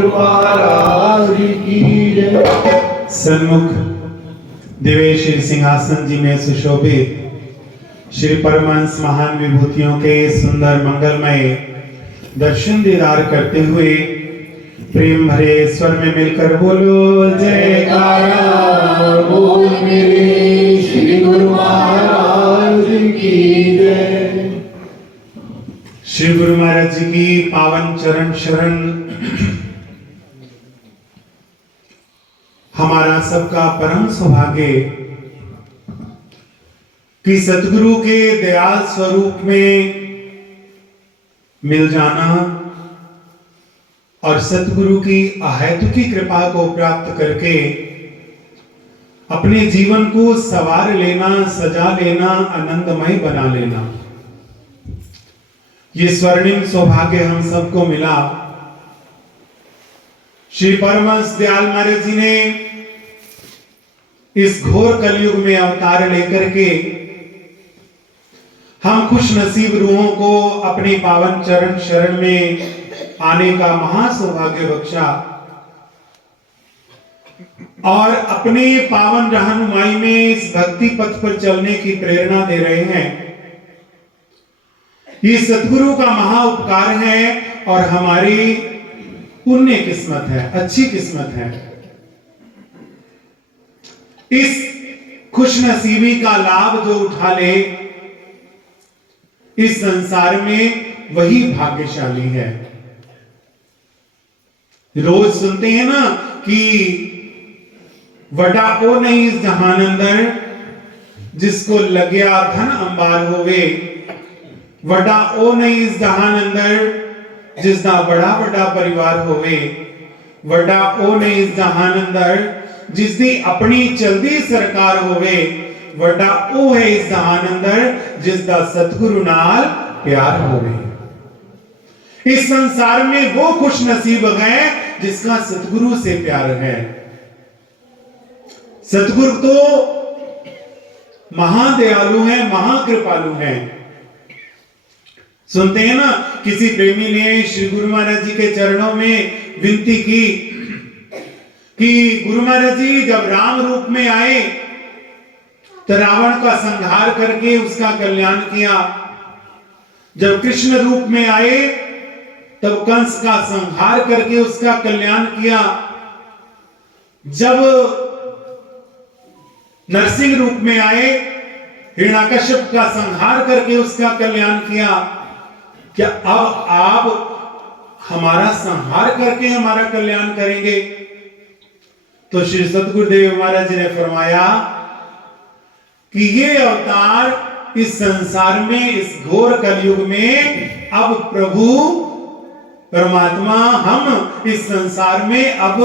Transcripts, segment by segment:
गुरु महाराज की जय। सन्मुख दिव्य श्री सिंहासन जी में सुशोभित श्री परमहंस महान विभूतियों के सुंदर मंगलमय दर्शन दीदार करते हुए प्रेम भरे स्वर में मिलकर बोलो जयकारा। बोल मेरे श्री गुरु महाराज की जय। श्री गुरु महाराज जी की पावन चरण शरण हमारा सबका परम सौभाग्य कि सतगुरु के दयाल स्वरूप में मिल जाना और सतगुरु की अहेतुकी कृपा को प्राप्त करके अपने जीवन को संवार लेना, सजा लेना, आनंदमय बना लेना, ये स्वर्णिम सौभाग्य हम सबको मिला। श्री परमहंस दयाल महाराज जी ने इस घोर कलयुग में अवतार लेकर के हम खुश नसीब रूहों को अपनी पावन चरण शरण में आने का महासौभाग्य बख्शा और अपने पावन रहनुमाई में इस भक्ति पथ पर चलने की प्रेरणा दे रहे हैं। ये सतगुरु का महा उपकार है और हमारी पुण्य किस्मत है, अच्छी किस्मत है। इस खुशनसीबी का लाभ जो उठा ले इस संसार में वही भाग्यशाली है। रोज सुनते हैं ना कि वडा ओ नहीं इस जहान अंदर जिसको लग्या धन अंबार होवे, वडा ओ नहीं इस जहान अंदर जिसदा बड़ा बड़ा परिवार होवे, वडा ओ नहीं इस जहान अंदर जिसदी अपनी चलदी सरकार होवे, वडा ओ है इस जहान अंदर जिसदा सतगुरु नाल प्यार होवे। इस संसार में वो खुश नसीब है जिसका सतगुरु से प्यार है। सतगुरु तो महादयालु है, महाकृपालु है। सुनते हैं ना, किसी प्रेमी ने श्री गुरु महाराज जी के चरणों में विनती की कि गुरु महाराज जी जब राम रूप में आए तो रावण का संहार करके उसका कल्याण किया, जब कृष्ण रूप में आए तब कंस का संहार करके उसका कल्याण किया, जब नरसिंह रूप में आए हिरण्याकश्यप का संहार करके उसका कल्याण किया। क्या अब आप हमारा संहार करके हमारा कल्याण करेंगे? तो श्री सतगुरुदेव महाराज जी ने फरमाया कि ये अवतार इस संसार में, इस घोर कलयुग में अब प्रभु परमात्मा हम इस संसार में अब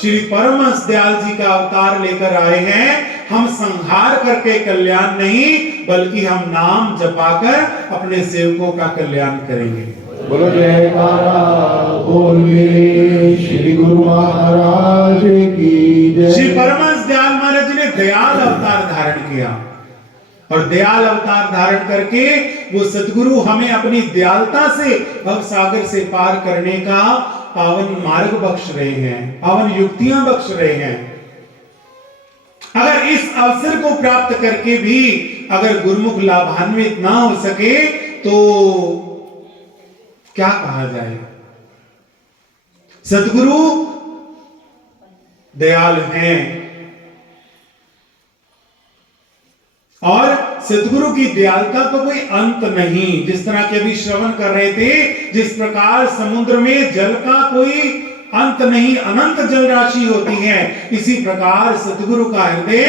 श्री परमहंस दयाल जी का अवतार लेकर आए हैं। हम संहार करके कल्याण नहीं बल्कि हम नाम जपाकर अपने सेवकों का कल्याण करेंगे। बोलो जयकारा। बोल मेरे श्री गुरु महाराज की जय। श्री परमहंस दयाल महाराज जी ने दयाल अवतार धारण किया और दयाल अवतार धारण करके वो सतगुरु हमें अपनी दयालता से भव सागर से पार करने का पावन मार्ग बख्श रहे हैं, पावन युक्तियां बख्श रहे हैं। अगर इस अवसर को प्राप्त करके भी अगर गुरुमुख लाभान्वित ना हो सके तो क्या कहा जाए? सतगुरु दयाल हैं और सतगुरु की दयालता का कोई अंत नहीं। जिस तरह के अभी श्रवण कर रहे थे, जिस प्रकार समुद्र में जल का कोई अंत नहीं, अनंत जल राशि होती है, इसी प्रकार सतगुरु का हृदय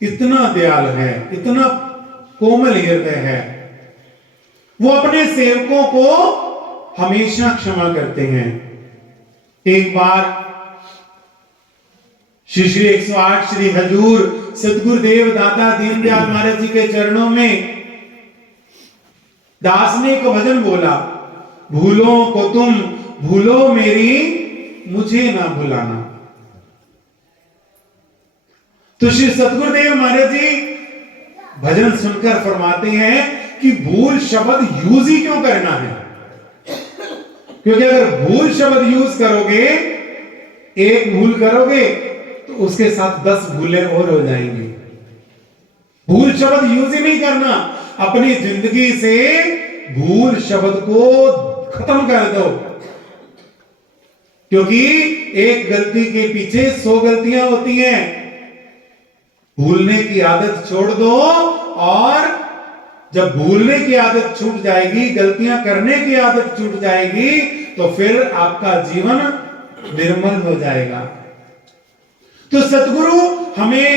इतना दयाल है, इतना कोमल हृदय है। वो अपने सेवकों को हमेशा क्षमा करते हैं। एक बार श्री 108 श्री हजूर सतगुरुदेव दादा दीनदयाल महाराज जी के चरणों में दास ने एक भजन बोला, भूलों को तुम भूलो मेरी, मुझे ना भुलाना। तो श्री सतगुरुदेव महाराज जी भजन सुनकर फरमाते हैं कि भूल शब्द यूज ही क्यों करना है, क्योंकि अगर भूल शब्द यूज करोगे, एक भूल करोगे तो उसके साथ 10 भूलें और हो जाएंगी। भूल शब्द यूज ही नहीं करना। अपनी जिंदगी से भूल शब्द को खत्म कर दो, क्योंकि एक गलती के पीछे 100 गलतियां होती हैं। भूलने की आदत छोड़ दो, और जब भूलने की आदत छूट जाएगी, गलतियां करने की आदत छूट जाएगी, तो फिर आपका जीवन निर्मल हो जाएगा। तो सतगुरु हमें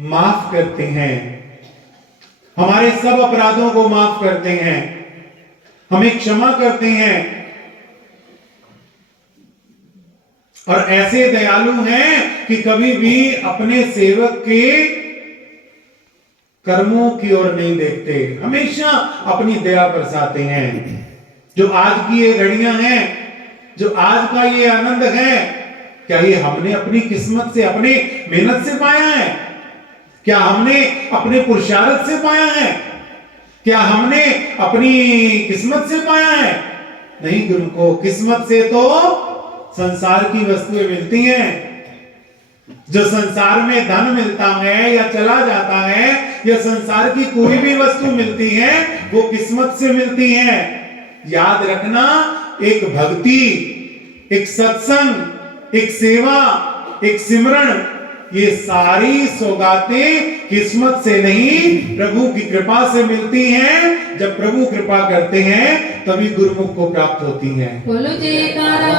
माफ करते हैं, हमारे सब अपराधों को माफ करते हैं, हमें क्षमा करते हैं, और ऐसे दयालु हैं कि कभी भी अपने सेवक के कर्मों की ओर नहीं देखते, हमेशा अपनी दया बरसाते हैं। जो आज की ये घड़ियां हैं, जो आज का ये आनंद है, क्या ये हमने अपनी किस्मत से, अपने मेहनत से पाया है? क्या हमने अपने पुरुषार्थ से पाया है? क्या हमने अपनी किस्मत से पाया है? नहीं गुरु को किस्मत से तो संसार की वस्तुएं मिलती हैं। जो संसार में धन मिलता है या चला जाता है, या संसार की कोई भी वस्तु मिलती है, वो किस्मत से मिलती है। याद रखना, एक भक्ति, एक सत्संग, एक सेवा, एक सिमरन, ये सारी सौगातें किस्मत से नहीं, प्रभु की कृपा से मिलती हैं। जब प्रभु कृपा करते हैं तभी गुरुमुख को प्राप्त होती हैं। बोलो जयकारा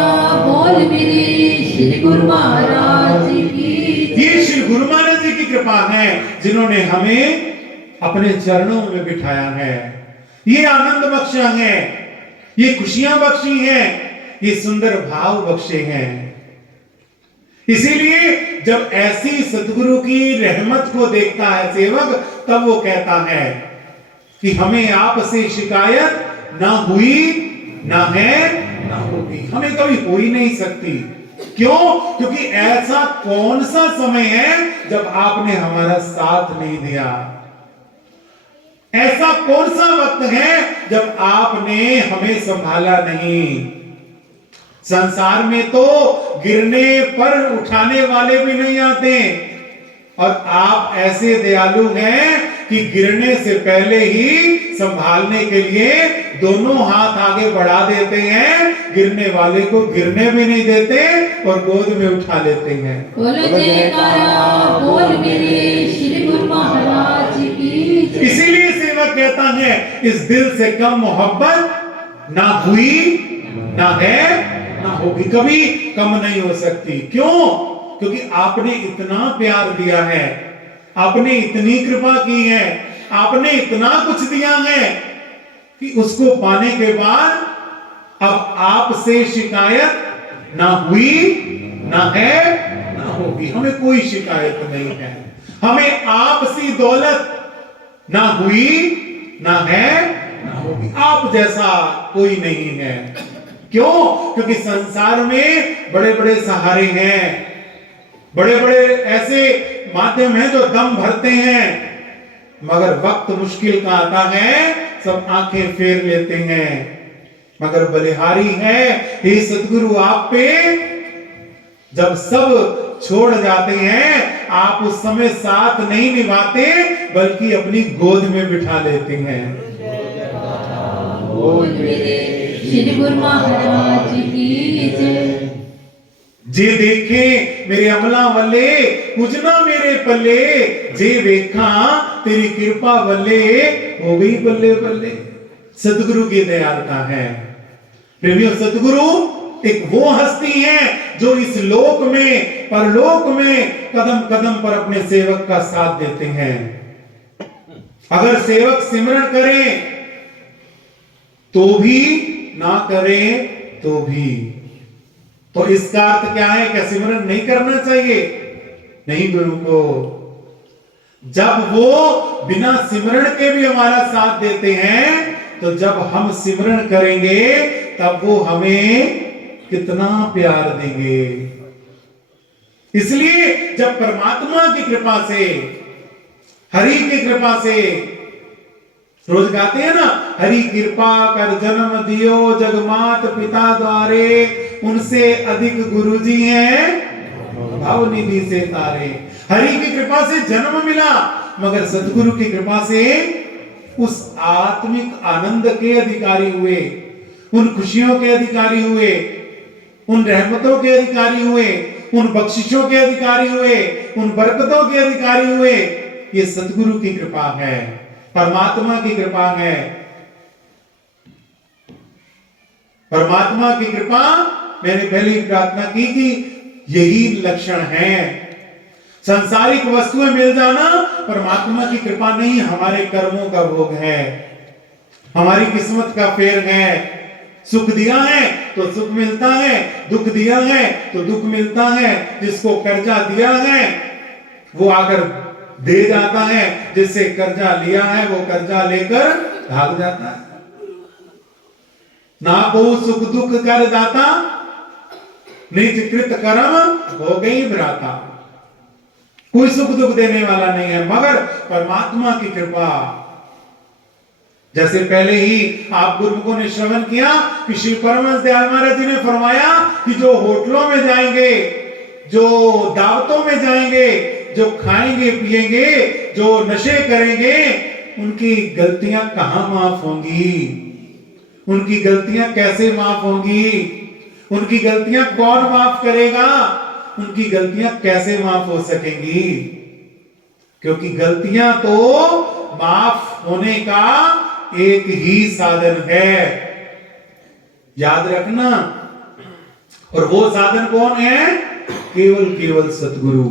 बोल मेरे श्री गुरु महाराज की। ये श्री गुरु महाराज जी की कृपा है, जिन्होंने हमें अपने चरणों में बिठाया है, ये आनंद बख्शा है, ये खुशियां बख्शी हैं, ये सुंदर भाव बख्शे हैं। इसीलिए जब ऐसी सतगुरु की रहमत को देखता है सेवक, तब वो कहता है कि हमें आपसे शिकायत ना हुई, ना है, ना होगी, हमें कभी हो ही नहीं सकती। क्यों? क्योंकि ऐसा कौन सा समय है जब आपने हमारा साथ नहीं दिया? ऐसा कौन सा वक्त है जब आपने हमें संभाला नहीं? संसार में तो गिरने पर उठाने वाले भी नहीं आते, और आप ऐसे दयालु हैं कि गिरने से पहले ही संभालने के लिए दोनों हाथ आगे बढ़ा देते हैं, गिरने वाले को गिरने भी नहीं देते और गोद में उठा लेते हैं। बोलो जयकारा बोल मेरे श्री गुरु महाराज की। इसीलिए सेवक कहता है, इस दिल से कम मोहब्बत ना हुई, ना है, ना होगी, कभी कम नहीं हो सकती। क्यों? क्योंकि आपने इतना प्यार दिया है, आपने इतनी कृपा की है, आपने इतना कुछ दिया है कि उसको पाने के बाद अब आपसे शिकायत ना हुई, ना है, ना होगी। हमें कोई शिकायत नहीं है, हमें आपसी दौलत ना हुई, ना है, ना होगी। आप जैसा कोई नहीं है। क्यों? क्योंकि संसार में बड़े बड़े सहारे हैं, बड़े बड़े ऐसे माध्यम हैं जो दम भरते हैं, मगर वक्त मुश्किल का आता है, सब आंखें फेर लेते हैं। मगर बलिहारी है हे सतगुरु आप पे, जब सब छोड़ जाते हैं, आप उस समय साथ नहीं निभाते, बल्कि अपनी गोद में बिठा लेते हैं। बोल मेरे श्री गुरु महाराज की जय। जे देखे मेरे अमला वल्ले, कुछ ना मेरे पल्ले, जे वेखा तेरी कृपा वल्ले, हो गई बल्ले बल्ले। सतगुरु की दयालुता है प्रेमियों। सतगुरु एक वो हस्ती है जो इस लोक में, परलोक में कदम कदम पर अपने सेवक का साथ देते हैं। अगर सेवक सिमरन करे तो भी, ना करे तो भी। तो इसका अर्थ क्या है? क्या सिमरन नहीं करना चाहिए? नहीं गुरु को। जब वो बिना सिमरन के भी हमारा साथ देते हैं, तो जब हम सिमरन करेंगे तब वो हमें कितना प्यार देंगे। इसलिए जब परमात्मा की कृपा से, हरि की कृपा से, रोज गाते हैं ना, हरि कृपा कर जन्म दियो जगमात पिता द्वारे, उनसे अधिक गुरुजी हैं भाव निधि से तारे। हरि की कृपा से जन्म मिला, मगर सतगुरु की कृपा से उस आत्मिक आनंद के अधिकारी हुए, उन खुशियों के अधिकारी हुए, उन रहमतों के अधिकारी हुए, उन बख्शिशों के अधिकारी हुए, उन बरकतों के अधिकारी हुए। ये सतगुरु की कृपा है, परमात्मा की कृपा है। परमात्मा की कृपा, मैंने पहले ही प्रार्थना की कि यही लक्षण है। सांसारिक वस्तुएं मिल जाना परमात्मा की कृपा नहीं, हमारे कर्मों का भोग है, हमारी किस्मत का फेर है। सुख दिया है तो सुख मिलता है, दुख दिया है तो दुख मिलता है। जिसको कर्जा दिया है वो आकर दे जाता है, जिससे कर्जा लिया है वो कर्जा लेकर भाग जाता है। ना को सुख दुख कर दाता, निज कृत कर्म हो गई भ्राता। कोई सुख दुख देने वाला नहीं है मगर परमात्मा की कृपा। जैसे पहले ही आप गुरुमुखों ने श्रवण किया कि श्री परमहंस दयाल महाराज जी ने फरमाया कि जो होटलों में जाएंगे, जो दावतों में जाएंगे, जो खाएंगे पिएंगे, जो नशे करेंगे, उनकी गलतियां कहां माफ होंगी, उनकी गलतियां कैसे माफ होंगी, उनकी गलतियां कौन माफ करेगा, उनकी गलतियां कैसे माफ हो सकेंगी। क्योंकि गलतियां तो माफ होने का एक ही साधन है, याद रखना। और वो साधन कौन है? केवल केवल सतगुरु।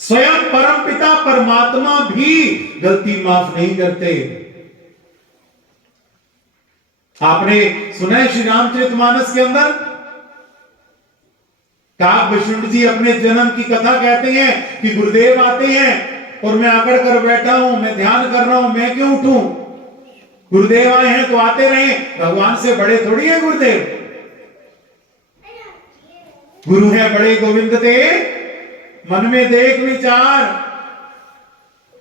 स्वयं परमपिता परमात्मा भी गलती माफ नहीं करते। आपने सुना है श्री रामचरितमानस के अंदर काकभूषण जी अपने जन्म की कथा कहते हैं कि गुरुदेव आते हैं और मैं आकर कर बैठा हूं, मैं ध्यान कर रहा हूं, मैं क्यों उठूं? गुरुदेव आए हैं तो आते रहे, भगवान से बड़े थोड़ी है गुरुदेव। गुरु है बड़े गोविंद ते मन में देख विचार,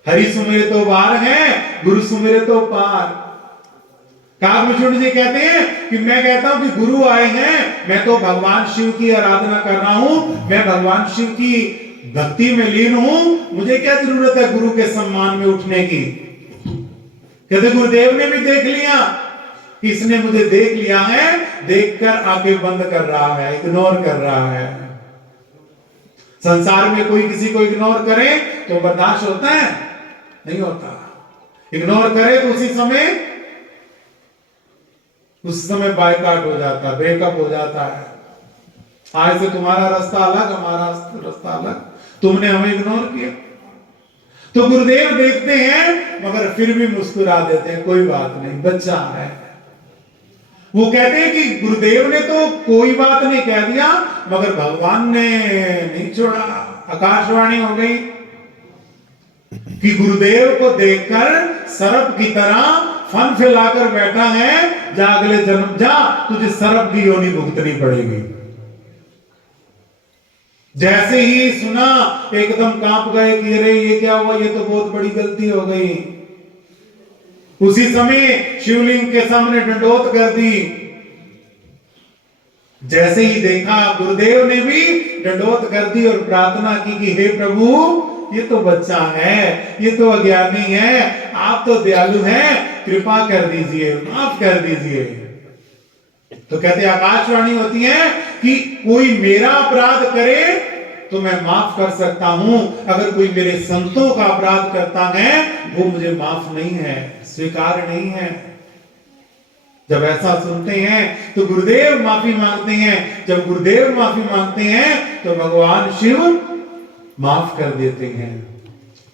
हरि सुमिरे तो बार है, गुरु सुमिरे तो पार। काकभूषण जी कहते हैं कि मैं कहता हूं कि गुरु आए हैं, मैं तो भगवान शिव की आराधना कर रहा हूं, मैं भगवान शिव की भक्ति में लीन हूं, मुझे क्या जरूरत है गुरु के सम्मान में उठने की। कहते गुरुदेव ने भी देख लिया, इसने मुझे देख लिया है, देखकर आंखें बंद कर रहा है, इग्नोर कर रहा है। संसार में कोई किसी को इग्नोर करे तो बर्दाश्त होता है? नहीं होता। इग्नोर करे तो उस समय बायकाट हो जाता है, ब्रेकअप हो जाता है। आज से तुम्हारा रास्ता अलग, हमारा रास्ता अलग, तुमने हमें इग्नोर किया। तो गुरुदेव देखते हैं मगर फिर भी मुस्कुरा देते हैं, कोई बात नहीं, बच्चा है। वो कहते हैं कि गुरुदेव ने तो कोई बात नहीं कह दिया मगर भगवान ने नहीं छोड़ा। आकाशवाणी हो गई कि गुरुदेव को देखकर सर्प की तरह फन फैलाकर बैठा है, जा अगले जन्म जा, तुझे सर्प की योनि भुगतनी पड़ेगी। जैसे ही सुना एकदम कांप गए कि अरे ये क्या हुआ, ये तो बहुत बड़ी गलती हो गई। उसी समय शिवलिंग के सामने डंडोत कर दी। जैसे ही देखा गुरुदेव ने भी डंडोत कर दी और प्रार्थना की कि हे प्रभु, ये तो बच्चा है, ये तो अज्ञानी है, आप तो दयालु हैं, कृपा कर दीजिए, माफ कर दीजिए। तो कहते आकाशवाणी होती है कि कोई मेरा अपराध करे तो मैं माफ कर सकता हूं, अगर कोई मेरे संतों का अपराध करता है वो मुझे माफ नहीं है, स्वीकार नहीं है। जब ऐसा सुनते हैं तो गुरुदेव माफी मांगते हैं। जब गुरुदेव माफी मांगते हैं तो भगवान शिव माफ कर देते हैं।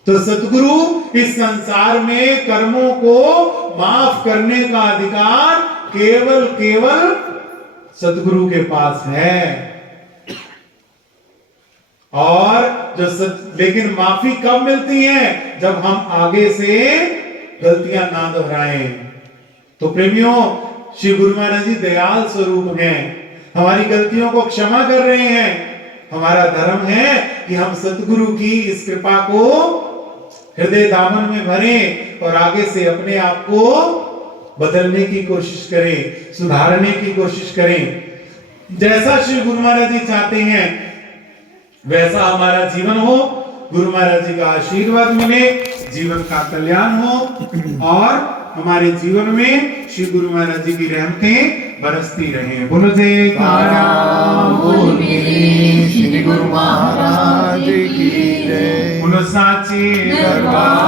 तो सतगुरु इस संसार में कर्मों को माफ करने का अधिकार केवल केवल सतगुरु के पास है। और लेकिन माफी कब मिलती है? जब हम आगे से गलतियां ना दोहराएं। तो प्रेमियों, श्री गुरु महाराज जी दयाल स्वरूप हैं, हमारी गलतियों को क्षमा कर रहे हैं। हमारा धर्म है कि हम सतगुरु की इस कृपा को हृदय दामन में भरें और आगे से अपने आप को बदलने की कोशिश करें, सुधारने की कोशिश करें। जैसा श्री गुरु महाराज जी चाहते हैं वैसा हमारा जीवन हो, गुरु महाराज जी का आशीर्वाद मिले, जीवन का कल्याण हो और हमारे जीवन में श्री गुरु महाराज जी की रहमतें बरसती रहें। बोलो जयकारा बोल मेरे श्री गुरु महाराज की जय। बोलो साचे दरबार